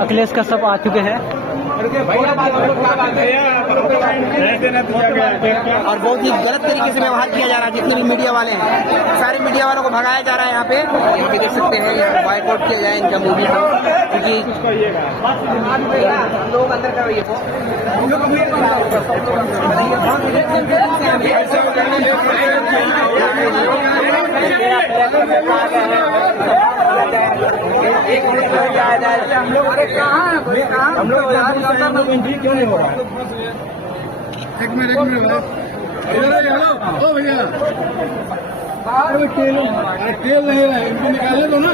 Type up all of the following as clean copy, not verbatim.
अखिलेश का सब आ चुके हैं और बहुत ही गलत तरीके से व्यवहार किया जा रहा है। जितने भी मीडिया वाले हैं, सारे मीडिया वालों को भगाया जा रहा है यहाँ पे देख सकते हैं। यहाँ बाइकआउट किया जाए इनका मूवी को, क्योंकि लोग अंदर कर रही है। हम लोग क्यों नहीं हो रहा? एक मिनट ओ भैया तेल नहीं रहा, इनको निकाले दो ना।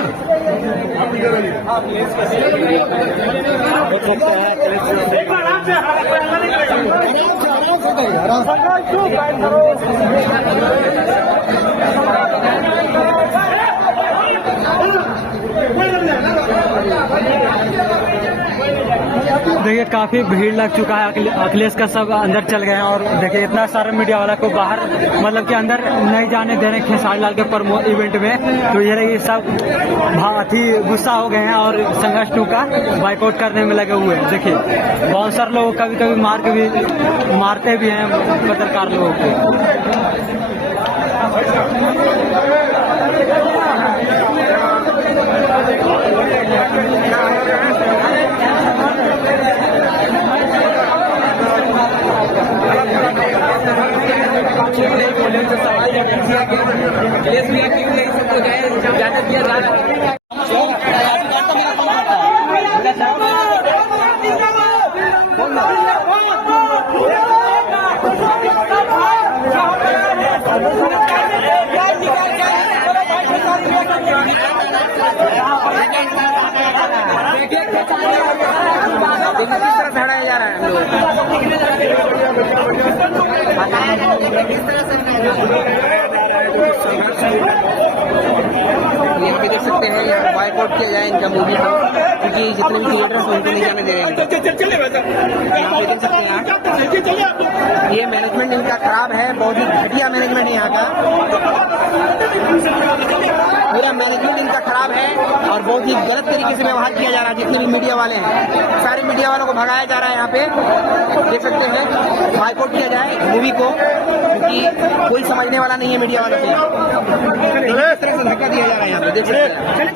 देखिए काफी भीड़ लग चुका है। अखिलेश का सब अंदर चल गए हैं और देखिए इतना सारा मीडिया वाला को बाहर मतलब कि अंदर नहीं जाने दे रहे खेसारी लाल के इवेंट में। तो ये सब अति गुस्सा हो गए हैं और संघर्ष 2 का बाइकआउट करने में लगे हुए हैं। देखिए बाउंसर लोग कभी कभी मारते भी हैं पत्रकार लोगों को। किस तरह से हटाया जा रहा है हम लोग। ये देख सकते हैं। यहाँ बाइकआउट किया जाए इनका मूवी को, क्योंकि जितने भी थिएटर हैं उनको नहीं जाने दे रहे हैं। देख सकते हैं ये मैनेजमेंट इनका खराब है, बहुत ही घटिया मैनेजमेंट है यहाँ का। पूरा मैनेजमेंट इनका खराब है और बहुत ही गलत तरीके से व्यवहार किया जा रहा है। जितने भी मीडिया वाले हैं, सारे मीडिया वालों को भगाया जा रहा है यहाँ पे देख सकते हैं। बाइकआउट किया जाए मूवी को, क्योंकि कोई समझने वाला नहीं है मीडिया वालों को। इस तरह से धक्का दिया जा रहा है यहाँ पे देख सकते हैं।